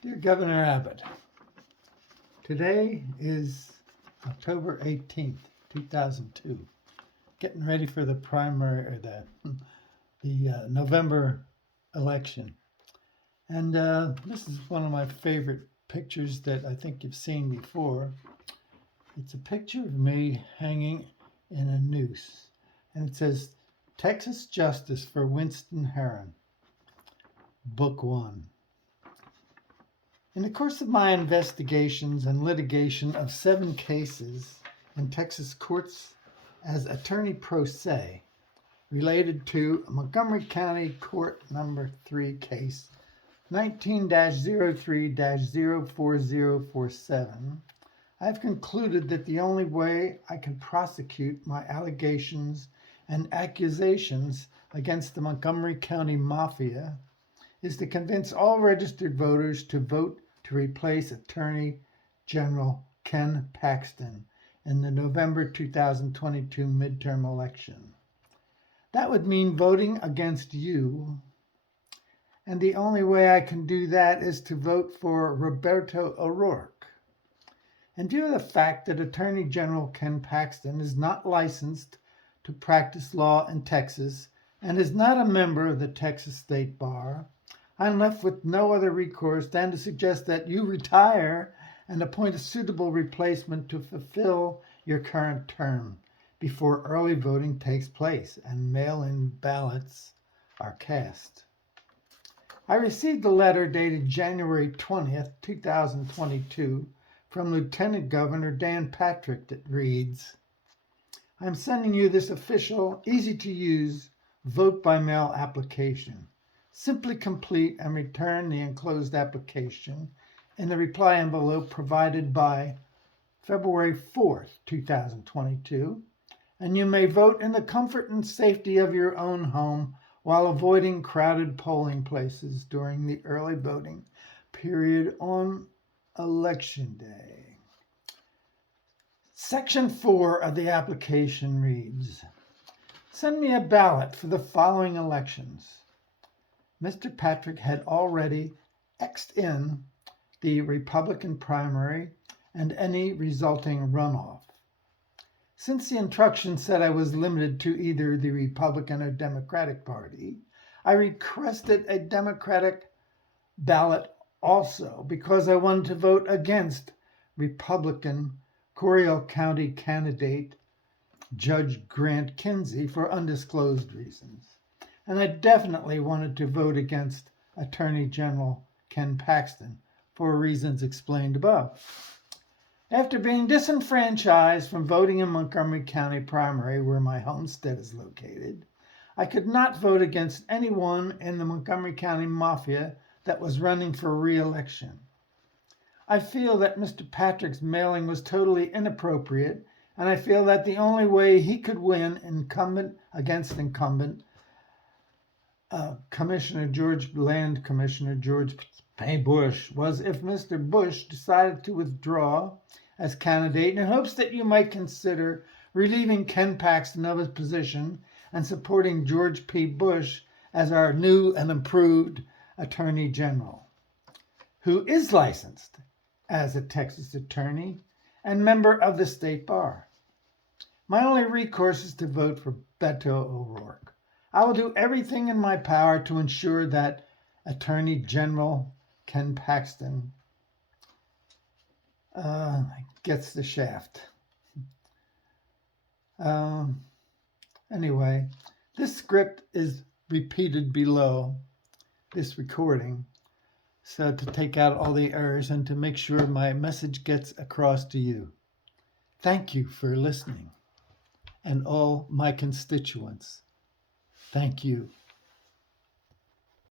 Dear Governor Abbott, today is October 18th, 2002. Getting ready for the primary or the November election. And this is one of my favorite pictures that I think you've seen before. It's a picture of me hanging in a noose. And it says, Texas Justice for Winston Heron, Book 1. In the course of my investigations and litigation of 7 cases in Texas courts as attorney pro se related to Montgomery County Court Number 3 case 19-03-04047, I've concluded that the only way I can prosecute my allegations and accusations against the Montgomery County Mafia is to convince all registered voters to vote to replace Attorney General Ken Paxton in the November 2022 midterm election. That would mean voting against you, and the only way I can do that is to vote for Roberto O'Rourke. In view of the fact that Attorney General Ken Paxton is not licensed to practice law in Texas and is not a member of the Texas State Bar, I'm left with no other recourse than to suggest that you retire and appoint a suitable replacement to fulfill your current term before early voting takes place and mail-in ballots are cast. I received a letter dated January 20th, 2022 from Lieutenant Governor Dan Patrick that reads, I'm sending you this official, easy-to-use vote-by-mail application. Simply complete and return the enclosed application in the reply envelope provided by February 4th, 2022, and you may vote in the comfort and safety of your own home while avoiding crowded polling places during the early voting period on Election Day. Section 4 of the application reads, send me a ballot for the following elections. Mr. Patrick had already X'd in the Republican primary and any resulting runoff. Since the instructions said I was limited to either the Republican or Democratic Party, I requested a Democratic ballot also because I wanted to vote against Republican Coryell County candidate Judge Grant Kinsey for undisclosed reasons. And I definitely wanted to vote against Attorney General Ken Paxton for reasons explained above. After being disenfranchised from voting in Montgomery County primary, where my homestead is located, I could not vote against anyone in the Montgomery County Mafia that was running for re-election. I feel that Mr. Patrick's mailing was totally inappropriate, and I feel that the only way he could win incumbent against incumbent Commissioner George P. Bush was if Mr. Bush decided to withdraw as candidate in hopes that you might consider relieving Ken Paxton of his position and supporting George P. Bush as our new and improved Attorney General, who is licensed as a Texas attorney and member of the State Bar. My only recourse is to vote for Beto O'Rourke. I will do everything in my power to ensure that Attorney General Ken Paxton gets the shaft. Anyway, this script is repeated below this recording, so to take out all the errors and to make sure my message gets across to you. Thank you for listening, and all my constituents. Thank you.